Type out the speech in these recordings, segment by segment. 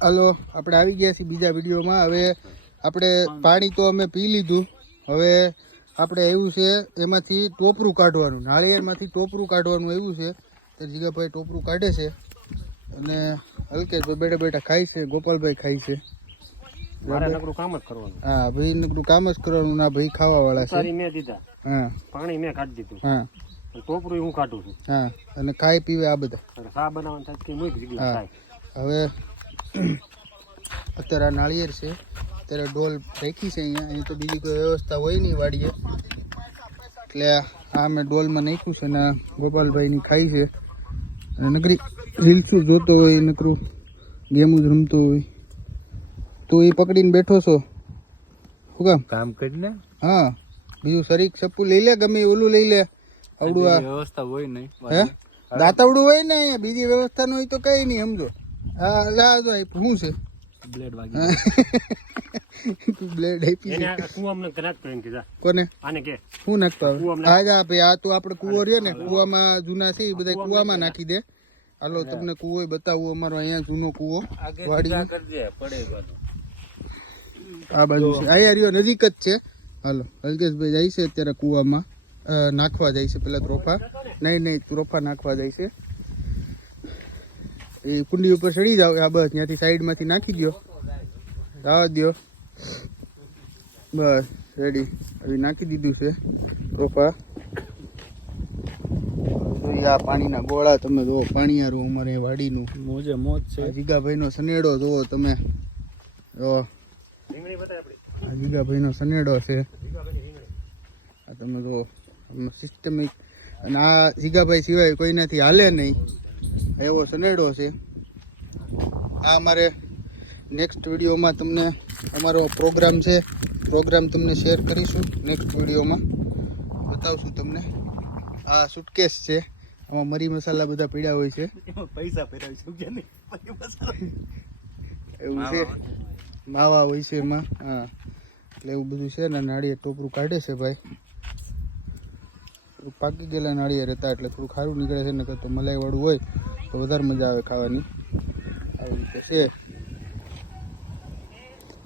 હાલો આપણે આવી ગયા છીએ બીજા વિડીયોમાં. હવે આપણે પાણી તો અમે પી લીધું. હવે આપણે એવું છે એમાંથી ટોપરું કાઢવાનું. નાળિયેરમાંથી ટોપરું કાઢવાનું એવું છે. તો જીગાભાઈ ટોપરું કાઢે છે. અને હલકેશભાઈ બેઠા બેઠા ખાય છે ગોપાલભાઈ ખાય છે. હા ભાઈ નકરું કામ જ કરવાનું ના ભાઈ ખાવા વાળા છે હા. પાણી મેં કાઢી દીધું. હા. ટોપરું હું કાઢું છું. હા અને ખાઈ પીવે આ બધા. હવે અત્યારે આ નાળિયેર છે. અત્યારે ડોલ રાખી છે અહીંયા. અહીં તો બીજી કોઈ વ્યવસ્થા હોય નહીં વાડીએ. એટલે આ મેં ડોલમાં નાખ્યું છે ને ગોપાલભાઈની ખાઈ છે. અને નકરી રીલ્સું જોતો હોય નકરું ગેમું જ રમતો હોય. તો એ પકડીને બેઠો છો. શું કામ? કામ કરીને? હા. બીજું શરીક સપ્પુ લઈ લે ગમે ઓલું લઈ લે. આવડું આ. વ્યવસ્થા હોય નહીં હે? દાંતવડું હોય ને અહીંયા. બીજી વ્યવસ્થા નું હોય તો કઈ નહીં સમજો. હા લા જો આ શું છે? બ્લેડ વાગી બ્લેડ આપી એને આ કુવામાં કદાચ કરીને કીધા. કોને? આને કે. શું નાખતા? હા જા ભાઈ આ તો આપણે કૂવો રહ્યો ને કુવામાં જૂના છે એ બધા કૂવામાં નાખી દે. હાલો તમને કુવો બતાવું અમારો અહીંયા જૂનો કૂવો વાડી કરી દે પડે બધું આ બાજુ છે. અહીંયા રહ્યો નજીક જ છે. હાલો અલ્કેશભાઈ જાય છે અત્યારે કુવામાં. નાખવા જાય છે પેલા ત્રોફા. નહીં નહીં ત્રોફા નાખવા જાય છે. એ કુંડી ઉપર ચડી જાવ આ બસ ત્યાંથી સાઈડમાંથી નાખી દો જવા દો બસ રેડી હવે નાખી દીધું છે રોપા. આ પાણીના ગોળા તમે જુઓ પાણીયારું અમારે વાડીનું. મોજે મોજ છે. જીગાભાઈનો સનેડો જુઓ તમે. જો. રીંગણી બતાય આપણી આ જીગાભાઈનો સનેડો છે. આ તમે જુઓ સિસ્ટમિક અને આ જીગાભાઈ સિવાય કોઈનાથી હાલે નહીં. એવો સનેડો છે. આ અમારે નેક્સ્ટ વિડીયોમાં તમને અમારો પ્રોગ્રામ છે. પ્રોગ્રામ તમને શેર કરીશું નેક્સ્ટ વિડીયોમાં બતાવશું તમને. આ સુટકેસ છે. આમાં મરી મસાલા બધા પીડા હોય છે. પૈસા એવું છે? માવા હોય છે એમાં. હા. એટલે એવું બધું છે ને નાળીએ ટોપરું કાઢે છે ભાઈ. પાકી ગયેલા નાળીએ હતા એટલે થોડું ખારું નીકળે છે ને તો મલાઈવાળું હોય. તો વધારે મજા આવે ખાવાની. આવી રીતે છે.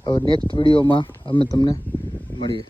હવે નેક્સ્ટ વિડીયોમાં અમે તમને મળીએ.